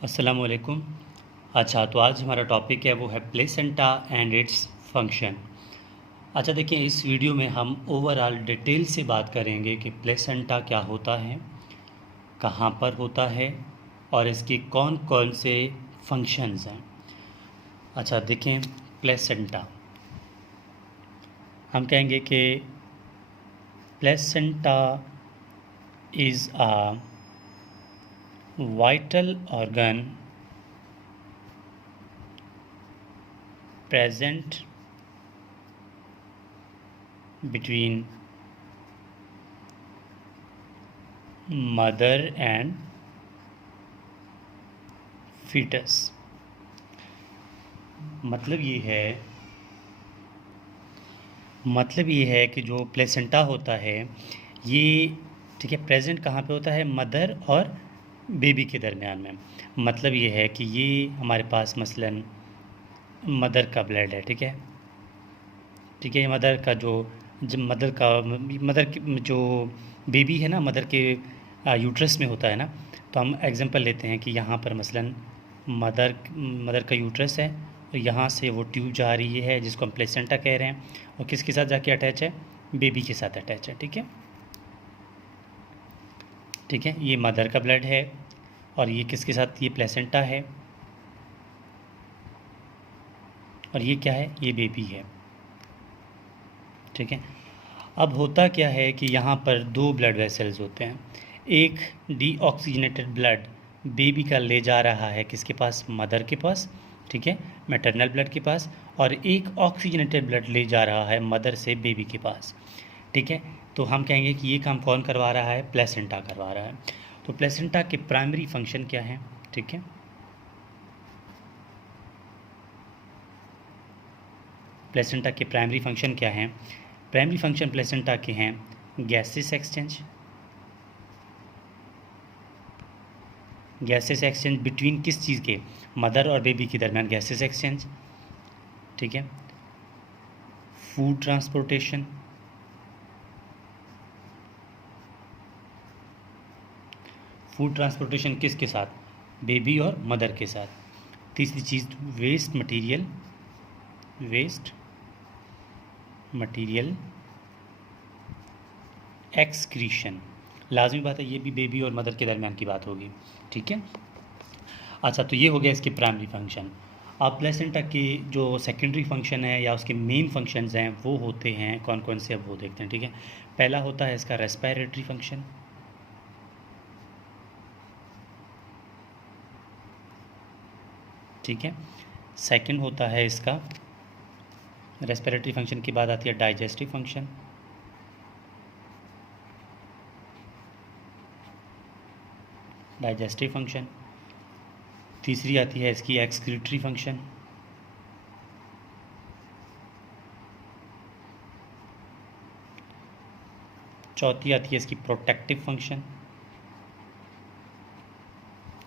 अस्सलामुअलैकुम। अच्छा, तो आज हमारा टॉपिक है वो है प्लेसेंटा एंड इट्स फंक्शन। अच्छा देखिए, इस वीडियो में हम ओवरऑल डिटेल से बात करेंगे कि प्लेसेंटा क्या होता है, कहाँ पर होता है और इसके कौन कौन से फंक्शंस हैं। अच्छा देखें, प्लेसेंटा हम कहेंगे कि placenta is a vital organ present between mother and fetus। मतलब ये है कि जो प्लेसेंटा होता है ये, ठीक है, प्रेजेंट कहाँ पे होता है? मदर और बेबी के दरमियान में। मतलब ये है कि ये हमारे पास मसलन मदर का ब्लड है, ठीक है, ठीक है। मदर का जब मदर की जो बेबी है ना, मदर के यूट्रस में होता है ना, तो हम एग्जांपल लेते हैं कि यहाँ पर मसलन मदर का यूट्रस है और यहाँ से वो ट्यूब जा रही है जिसको हम प्लेसेंटा कह रहे हैं, और किसके साथ जाके अटैच है? बेबी के साथ अटैच है, ठीक है, ठीक है। ये मदर का ब्लड है और ये किसके साथ? ये प्लेसेंटा है और ये क्या है? ये बेबी है, ठीक है। अब होता क्या है कि यहाँ पर दो ब्लड वेसल्स होते हैं। एक डीऑक्सीजनेटेड ब्लड बेबी का ले जा रहा है किसके पास? मदर के पास, ठीक है, मैटरनल ब्लड के पास, और एक ऑक्सीजनेटेड ब्लड ले जा रहा है मदर से बेबी के पास, ठीक है। तो हम कहेंगे कि ये काम कौन करवा रहा है? प्लेसेंटा करवा रहा है। तो प्लेसेंटा के प्राइमरी फंक्शन क्या है? ठीक है, प्लेसेंटा के प्राइमरी फंक्शन क्या हैं? प्राइमरी फंक्शन प्लेसेंटा के हैं gases exchange, gases exchange between किस चीज़ के? मदर और बेबी के दरमियान गैसेस एक्सचेंज, ठीक है। फूड ट्रांसपोर्टेशन, फूड ट्रांसपोर्टेशन किसके साथ? बेबी और मदर के साथ। तीसरी चीज़ वेस्ट मटीरियल एक्सक्रीशन। लाजमी बात है, ये भी बेबी और मदर के दरमियान की बात होगी, ठीक है। अच्छा, तो ये हो गया इसके प्राइमरी फंक्शन। अब प्लेसेंटा के जो सेकेंडरी फंक्शन है या उसके मेन फंक्शंस हैं वो होते हैं कौन कौन से, अब वो देखते हैं, ठीक है। पहला होता है इसका रेस्पिरेटरी फंक्शन, ठीक है। सेकंड होता है इसका, रेस्पिरेटरी फंक्शन के बाद आती है डाइजेस्टिव फंक्शन, डाइजेस्टिव फंक्शन। तीसरी आती है इसकी एक्सक्रीटरी फंक्शन, चौथी आती है इसकी प्रोटेक्टिव फंक्शन,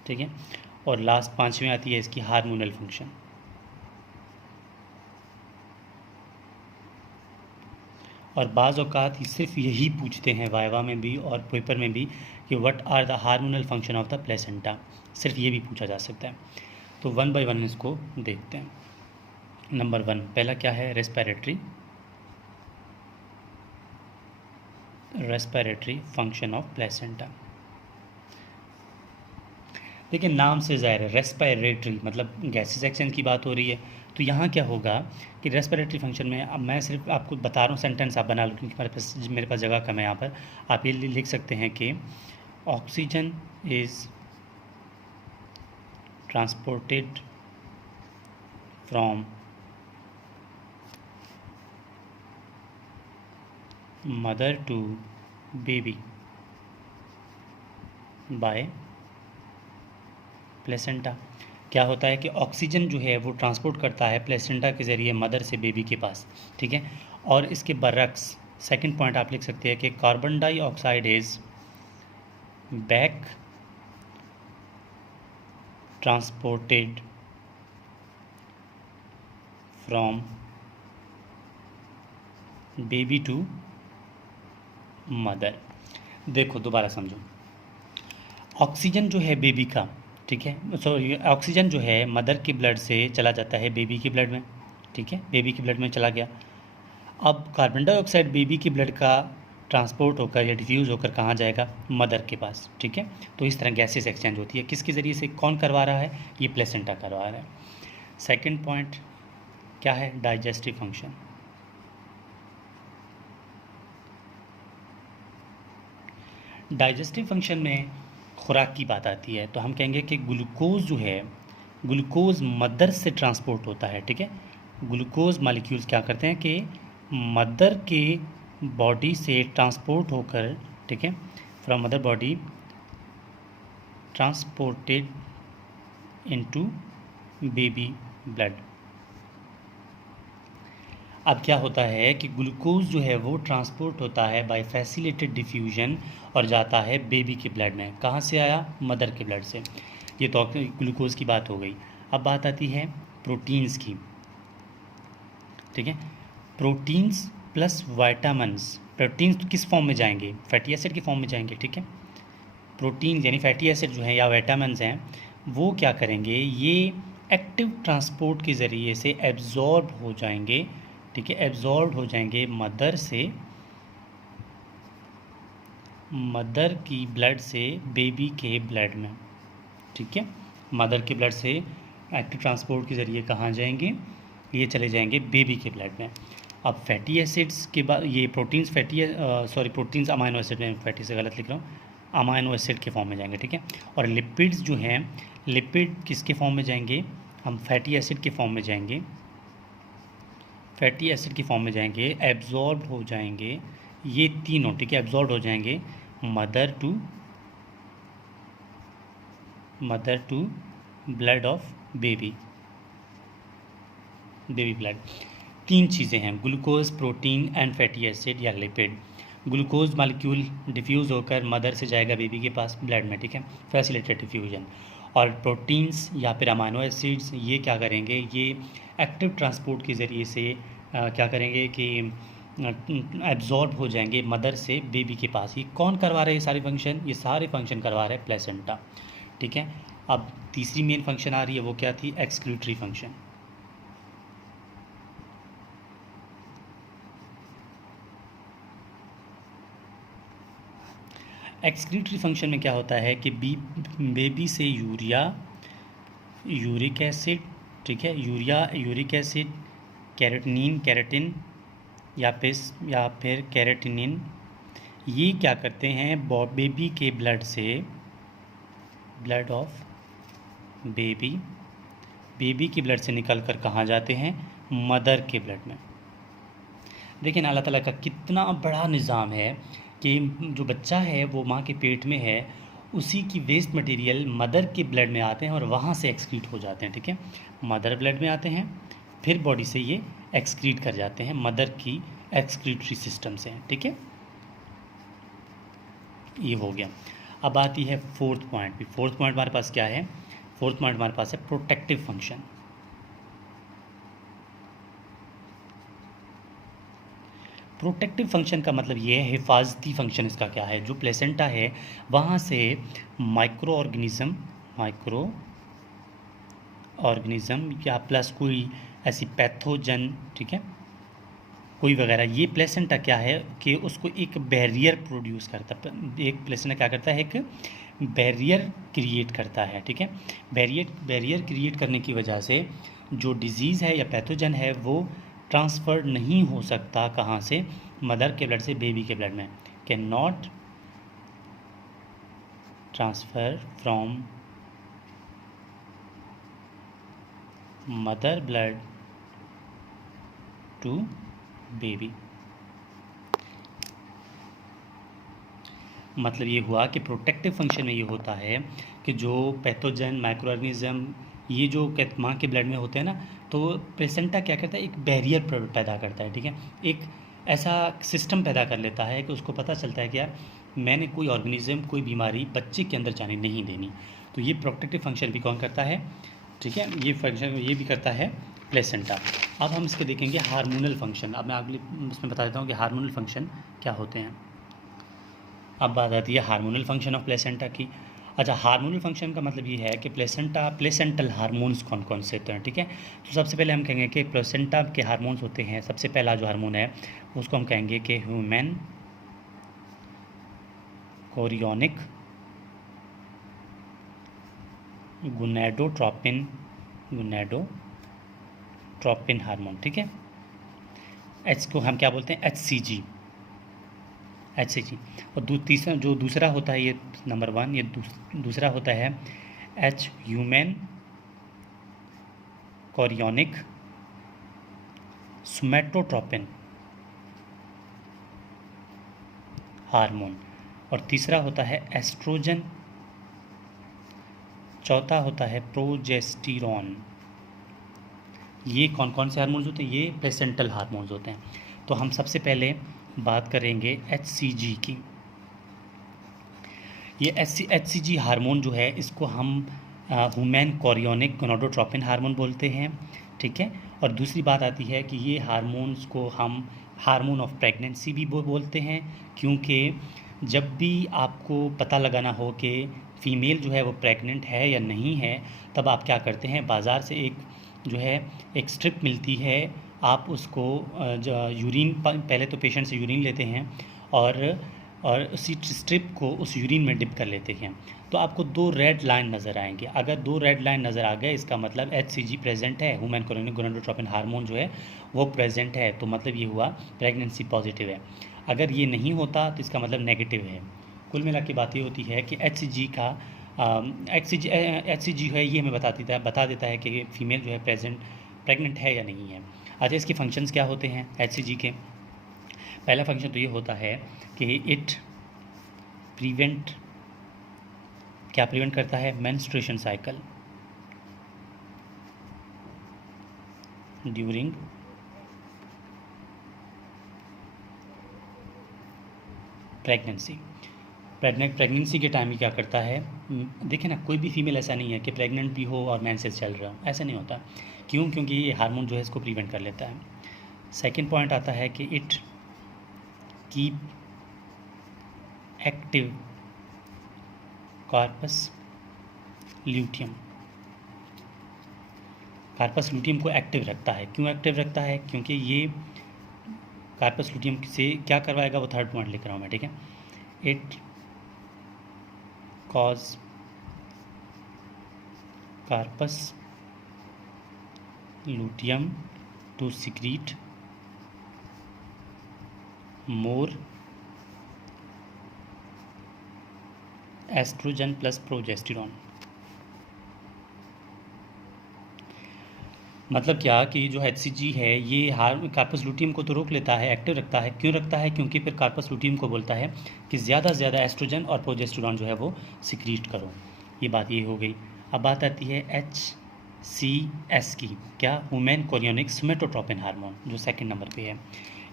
ठीक है, और लास्ट पांचवी आती है इसकी हार्मोनल फंक्शन। और बाज़ औक़ात सिर्फ यही पूछते हैं वाइवा में भी और पेपर में भी कि what are the hormonal function of the placenta, सिर्फ ये भी पूछा जा सकता है। तो वन बाय वन इसको देखते हैं। नंबर वन, पहला क्या है? Respiratory function of placenta. देखिए, नाम से ज़ाहिर है रेस्पिरेटरी मतलब गैसेस एक्सचेंज की बात हो रही है। तो यहाँ क्या होगा कि रेस्पिरेटरी फंक्शन में, अब मैं सिर्फ आपको बता रहा हूँ, सेंटेंस आप बना लो क्योंकि मेरे पास जगह कम है। यहाँ पर आप ये लिख सकते हैं कि oxygen is transported from mother to baby by placenta. क्या होता है कि ऑक्सीजन जो है वो ट्रांसपोर्ट करता है प्लेसेंटा के ज़रिए मदर से बेबी के पास, ठीक है। और इसके बरक्स सेकंड पॉइंट आप लिख सकते हैं कि carbon dioxide is back transported from baby to mother. देखो दोबारा समझो, ऑक्सीजन जो है बेबी का ठीक है। सॉरी, ऑक्सीजन जो है मदर के ब्लड से चला जाता है बेबी के ब्लड में, ठीक है, बेबी के ब्लड में चला गया। अब कार्बन डाइऑक्साइड बेबी के ब्लड का ट्रांसपोर्ट होकर या डिफ्यूज़ होकर कहाँ जाएगा, मदर के पास, ठीक है। तो इस तरह गैसेस एक्सचेंज होती है, किसके ज़रिए से, कौन करवा रहा है, ये प्लेसेंटा करवा रहा है। सेकंड पॉइंट क्या है, डाइजेस्टिव फंक्शन। डाइजेस्टिव फंक्शन में खुराक की बात आती है तो हम कहेंगे कि ग्लूकोज जो है, ग्लूकोज मदर से ट्रांसपोर्ट होता है, ठीक है। ग्लूकोज मालिक्यूल्स क्या करते हैं कि मदर के बॉडी से ट्रांसपोर्ट होकर, ठीक है, from mother body transported into baby blood. अब क्या होता है कि ग्लूकोज जो है वो ट्रांसपोर्ट होता है बाय फैसिलिटेटेड डिफ्यूजन और जाता है बेबी के ब्लड में। कहाँ से आया, मदर के ब्लड से। ये तो ग्लूकोज की बात हो गई। अब बात आती है प्रोटीन्स की, ठीक है। प्रोटीन्स प्लस वाइटामिन्स, प्रोटीन्स किस फॉर्म में जाएंगे, फैटी एसिड के फॉर्म में जाएंगे, ठीक है। प्रोटीन यानी फैटी एसिड जो है या वाइटामिन्स हैं वो क्या करेंगे, ये एक्टिव ट्रांसपोर्ट के ज़रिए से एब्जॉर्ब हो जाएंगे, ठीक है, एब्जॉर्ब हो जाएंगे मदर से, मदर की ब्लड से बेबी के ब्लड में, ठीक है। मदर के ब्लड से एक्टिव ट्रांसपोर्ट के ज़रिए कहाँ जाएंगे, ये चले जाएंगे बेबी के ब्लड में। अब फैटी एसिड्स के बाद ये प्रोटीन्स प्रोटीन्स अमाइनो एसिड में, फैटी से गलत लिख रहा हूँ, अमाइनो एसिड के फॉर्म में जाएंगे, ठीक है। और लिपिड्स जो हैं, लिपिड किसके फॉर्म में जाएंगे, हम फैटी एसिड के फॉर्म में जाएंगे, फैटी एसिड के फॉर्म में जाएंगे, एब्जॉर्ब हो जाएंगे ये तीनों, ठीक है, एब्जॉर्ब हो जाएंगे mother to blood of baby blood. तीन चीज़ें हैं, glucose, protein and fatty acid या लिपिड। ग्लूकोज मालिक्यूल डिफ्यूज़ होकर मदर से जाएगा बेबी के पास ब्लड में, ठीक है, फैसिलिटेटेड डिफ्यूजन। और प्रोटीन्स या फिर अमाइनो एसिड्स ये क्या करेंगे, ये एक्टिव ट्रांसपोर्ट के ज़रिए से क्या करेंगे कि एब्जॉर्ब हो जाएंगे मदर से बेबी के पास। ये कौन करवा रहा है ये सारे फंक्शन, ये सारे फंक्शन करवा रहा है प्लेसेंटा, ठीक है। अब तीसरी मेन फंक्शन आ रही है, वो क्या थी, एक्सक्रीटरी फंक्शन। एक्सक्रीटरी फंक्शन में क्या होता है कि बेबी से यूरिक एसिड, ठीक है, यूरिक एसिड, केराटिन या फिर केराटिनिन, ये क्या करते हैं, बेबी के ब्लड से, ब्लड ऑफ बेबी के ब्लड से निकल कर कहाँ जाते हैं, मदर के ब्लड में। देखिए ना, अल्लाह ताला का कितना बड़ा निज़ाम है कि जो बच्चा है वो माँ के पेट में है, उसी की वेस्ट मटेरियल मदर के ब्लड में आते हैं और वहाँ से एक्सक्रीट हो जाते हैं, ठीक है। मदर ब्लड में आते हैं, फिर बॉडी से ये एक्सक्रीट कर जाते हैं मदर की एक्सक्रीटरी सिस्टम से, ठीक है। ये हो गया। अब आती है फोर्थ पॉइंट। फोर्थ पॉइंट हमारे पास क्या है, फोर्थ पॉइंट हमारे पास है प्रोटेक्टिव फंक्शन। प्रोटेक्टिव फंक्शन का मतलब ये है, हिफाजती फंक्शन इसका क्या है, जो प्लेसेंटा है वहाँ से माइक्रो ऑर्गेनिज्म या प्लस कोई ऐसी पैथोजन, ठीक है, कोई वगैरह, ये प्लेसेंटा क्या है कि उसको एक बैरियर प्रोड्यूस करता है, एक प्लेसेंटा क्या करता है, एक बैरियर क्रिएट करता है, ठीक है। बैरियर क्रिएट करने की वजह से जो डिजीज़ है या पैथोजन है वो ट्रांसफ़र नहीं हो सकता, कहाँ से, मदर के ब्लड से बेबी के ब्लड में, can not transfer from mother blood to baby. मतलब ये हुआ कि प्रोटेक्टिव फंक्शन में ये होता है कि जो पैथोजन माइक्रो ऑर्गेनिज्म ये जो माँ के ब्लड में होते हैं ना, तो प्लेसेंटा क्या करता है, एक बैरियर पैदा करता है, ठीक है, एक ऐसा सिस्टम पैदा कर लेता है कि उसको पता चलता है कि यार मैंने कोई ऑर्गेनिज्म, कोई बीमारी बच्चे के अंदर जाने नहीं देनी। तो ये प्रोटेक्टिव फंक्शन भी कौन करता है, ठीक है, ये फंक्शन ये भी करता है प्लेसेंटा। अब हम इसके देखेंगे हार्मोनल फंक्शन। अब मैं अगले उसमें बता देता हूँ कि हार्मोनल फंक्शन क्या होते हैं। अब बात आती है हार्मोनल फंक्शन ऑफ प्लेसेंटा की। अच्छा, हार्मोनल फंक्शन का मतलब ये है कि प्लेसेंटल हार्मोन्स कौन कौन से होते हैं, ठीक है। तो सबसे पहले हम कहेंगे कि प्लेसेंटा के हार्मोन्स होते हैं। सबसे पहला जो हार्मोन है उसको हम कहेंगे कि ह्यूमन कोरियोनिक गुनैडोट्रोपिन हार्मोन, ठीक है। एच को हम क्या बोलते हैं, एच सी जी। और तीसरा जो दूसरा होता है, ये नंबर 1, ये दूसरा होता है एच ह्यूमन कोरियोनिक सोमैटोट्रोपिन हार्मोन। और तीसरा होता है एस्ट्रोजन। चौथा होता है प्रोजेस्टेरॉन। ये कौन कौन से हार्मोन्स होते हैं, ये प्लेसेंटल हार्मोन्स होते हैं। तो हम सबसे पहले बात करेंगे एचसीजी की। ये एचसीजी हार्मोन जो है इसको हम ह्यूमन कोरियोनिक गोनाडोट्रोपिन हार्मोन बोलते हैं, ठीक है। और दूसरी बात आती है कि ये हार्मोन्स को हम हार्मोन ऑफ प्रेगनेंसी भी बोलते हैं, क्योंकि जब भी आपको पता लगाना हो कि फ़ीमेल जो है वो प्रेग्नेंट है या नहीं है, तब आप क्या करते हैं, बाज़ार से एक स्ट्रिप मिलती है, आप उसको यूरिन पहले तो पेशेंट से यूरिन लेते हैं और उसी स्ट्रिप को उस यूरिन में डिप कर लेते हैं। तो आपको 2 रेड लाइन नज़र आएंगे। अगर 2 रेड लाइन नज़र आ गए, इसका मतलब एचसीजी प्रेजेंट है, ह्यूमन कोरियोनिक गोनाडोट्रोपिन हार्मोन जो है वो प्रेजेंट है, तो मतलब ये हुआ प्रेगनेंसी पॉजिटिव है। अगर ये नहीं होता तो इसका मतलब नेगेटिव है। कुल मिला के बात ये होती है कि एचसीजी है, ये हमें बता देता है कि फीमेल जो है प्रेग्नेंट है या नहीं है। अच्छा, इसके फंक्शंस क्या होते हैं एचसीजी के। पहला फंक्शन तो ये होता है कि इट प्रिवेंट करता है मेंस्ट्रुएशन साइकिल ड्यूरिंग प्रेगनेंसी के टाइम ही क्या करता है। देखिए ना, कोई भी फीमेल ऐसा नहीं है कि प्रेग्नेंट भी हो और मेंसेस चल रहा, ऐसा नहीं होता। क्यों? क्योंकि ये हार्मोन जो है इसको प्रिवेंट कर लेता है। सेकंड पॉइंट आता है कि it keep active corpus luteum को एक्टिव रखता है। क्यों एक्टिव रखता है? क्योंकि ये कार्पस ल्यूटियम से क्या करवाएगा, वो थर्ड पॉइंट लिख रहा हूँ मैं, ठीक है। It cause corpus luteum to secrete more estrogen plus progesterone. मतलब क्या कि जो एचसीजी है ये कार्पस लूटियम को तो रोक लेता है, एक्टिव रखता है। क्यों रखता है? क्योंकि फिर कार्पस लूटियम को बोलता है कि ज़्यादा से ज़्यादा एस्ट्रोजन और प्रोजेस्टेरॉन जो है वो सिक्रीट करो। ये बात ये हो गई। अब बात आती है HCS की। क्या? ह्यूमन कोरियोनिक सोमैटोट्रोपिन हार्मोन, जो सेकंड नंबर पे है।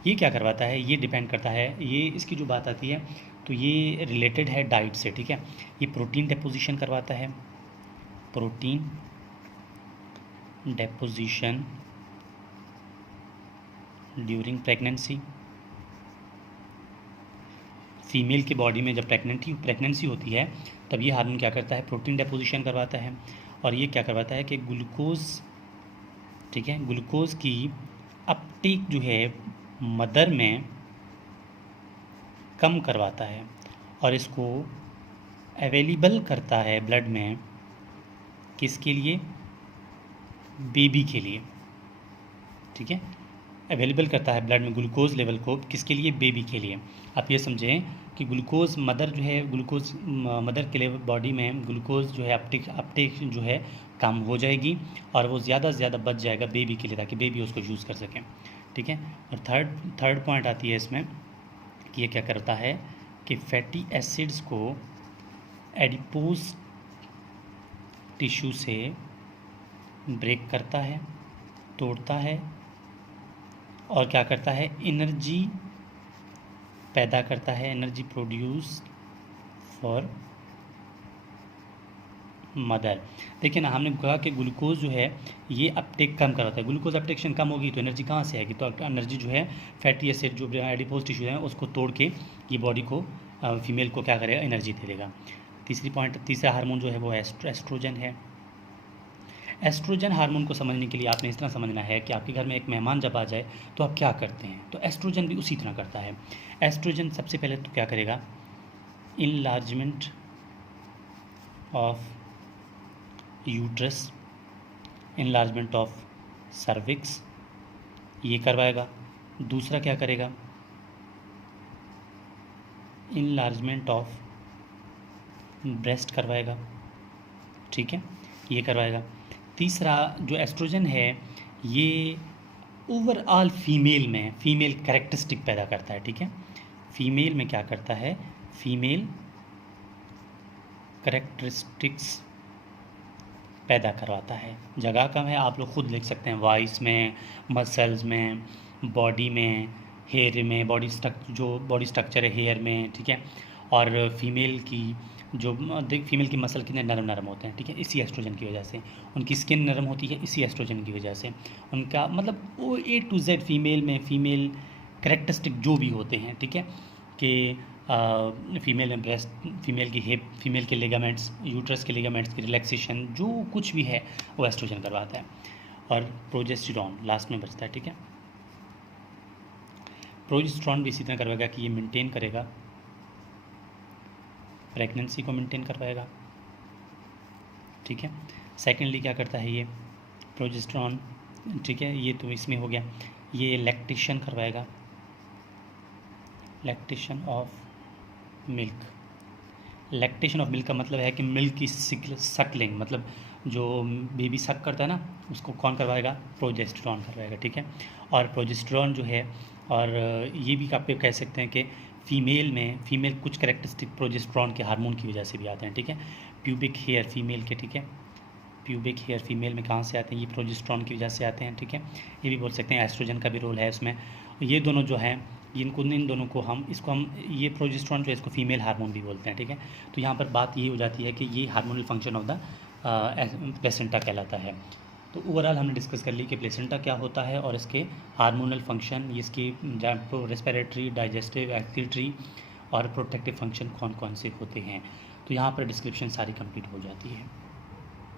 ये क्या करवाता है? ये डिपेंड करता है, ये इसकी जो बात आती है तो ये रिलेटेड है डाइट से, ठीक है। ये प्रोटीन डेपोजिशन करवाता है, protein deposition during pregnancy. Female की बॉडी में जब प्रेगनेंसी होती है तब ये हार्मोन क्या करता है? प्रोटीन डेपोजिशन करवाता है। और ये क्या करवाता है कि ग्लूकोज, ठीक है, ग्लूकोज की अपटेक जो है मदर में कम करवाता है और इसको अवेलेबल करता है ब्लड में, किसके लिए? बेबी के लिए, ठीक है। अवेलेबल करता है ब्लड में ग्लूकोज लेवल को, किसके लिए? बेबी के लिए। आप ये समझें कि ग्लूकोज मदर जो है, ग्लूकोज मदर के लिए बॉडी में ग्लूकोज जो है अपटेक जो है कम हो जाएगी और वो ज़्यादा से ज़्यादा बच जाएगा बेबी के लिए, ताकि बेबी उसको यूज़ कर सकें, ठीक है। और थर्ड पॉइंट आती है इसमें कि ये क्या करता है कि फैटी एसिड्स को एडिपोज टिश्यू से ब्रेक करता है, तोड़ता है और क्या करता है? एनर्जी पैदा करता है, एनर्जी प्रोड्यूस फॉर मदर। देखिए ना, हमने कहा कि ग्लूकोज जो है ये अपटेक कम कराता है। ग्लूकोज अपटेक्शन कम होगी तो एनर्जी कहाँ से आएगी? तो एनर्जी जो है फैटी एसिड जो एडिपोज टिश्यू है उसको तोड़ के ये बॉडी को, फीमेल को क्या करेगा? एनर्जी दे देगा। तीसरा हार्मोन जो है वो एस्ट्रोजन है। एस्ट्रोजन हार्मोन को समझने के लिए आपने इस तरह समझना है कि आपके घर में एक मेहमान जब आ जाए तो आप क्या करते हैं, तो एस्ट्रोजन भी उसी तरह करता है। एस्ट्रोजन सबसे पहले तो क्या करेगा, enlargement of uterus, enlargement of cervix, ये करवाएगा। दूसरा क्या करेगा, इनलार्जमेंट ऑफ ब्रेस्ट करवाएगा, ठीक है, ये करवाएगा। तीसरा जो एस्ट्रोजन है ये ओवरऑल फीमेल कैरेक्टरिस्टिक पैदा करता है, ठीक है। फीमेल में क्या करता है, फीमेल कैरेक्टरिस्टिक्स पैदा करवाता है। जगह कम है, आप लोग खुद लिख सकते हैं, वॉइस में, मसल्स में, बॉडी में, हेयर में, बॉडी स्ट्रक्चर है हेयर में, ठीक है। और फीमेल की मसल कितने नरम होते हैं, ठीक है, इसी एस्ट्रोजन की वजह से। उनकी स्किन नरम होती है इसी एस्ट्रोजन की वजह से। उनका मतलब वो A to Z फीमेल में फीमेल कैरेक्टरिस्टिक जो भी होते हैं, ठीक है, कि फीमेल में ब्रेस्ट, फीमेल की हिप, फीमेल के लिगामेंट्स, यूट्रस के लिगामेंट्स की रिलैक्सेशन, जो कुछ भी है वो एस्ट्रोजन करवाता है। और प्रोजेस्टेरॉन लास्ट में बचता है, ठीक है। प्रोजेस्टेरॉन भी इसी तरह करवाएगा कि ये मेंटेन करेगा, प्रेगनेंसी को मेंटेन करवाएगा, ठीक है। सेकेंडली क्या करता है ये प्रोजेस्टेरॉन, ठीक है, ये तो इसमें हो गया। ये लैक्टेशन करवाएगा, lactation of milk. Lactation of milk का मतलब है कि मिल्क की सक्लिंग, मतलब जो बेबी सक करता है ना, उसको कौन करवाएगा, प्रोजेस्टेरॉन करवाएगा, ठीक है। और प्रोजेस्टेरॉन जो है, और ये भी आप कह सकते हैं कि फीमेल कुछ कैरेक्टरिस्टिक प्रोजेस्टेरॉन के हार्मोन की वजह से भी आते हैं, ठीक है। प्यूबिक हेयर फीमेल के, ठीक है, प्यूबिक हेयर फीमेल में कहाँ से आते हैं, ये प्रोजेस्टेरॉन की वजह से आते हैं, ठीक है। ये भी बोल सकते हैं एस्ट्रोजन का भी रोल है उसमें। ये दोनों जो हैं, इन दोनों को हम ये प्रोजेस्टेरॉन जो है इसको फीमेल हार्मोन भी बोलते हैं, ठीक है। तो यहाँ पर बात ये हो जाती है कि ये hormonal function of the placenta कहलाता है। तो ओवरऑल हमने डिस्कस कर ली कि प्लेसेंटा क्या होता है और इसके हार्मोनल फंक्शन, इसकी रेस्पिरेटरी, डाइजेस्टिव, एक्सक्रीटरी और प्रोटेक्टिव फंक्शन कौन कौन से होते हैं। तो यहाँ पर डिस्क्रिप्शन सारी कंप्लीट हो जाती है।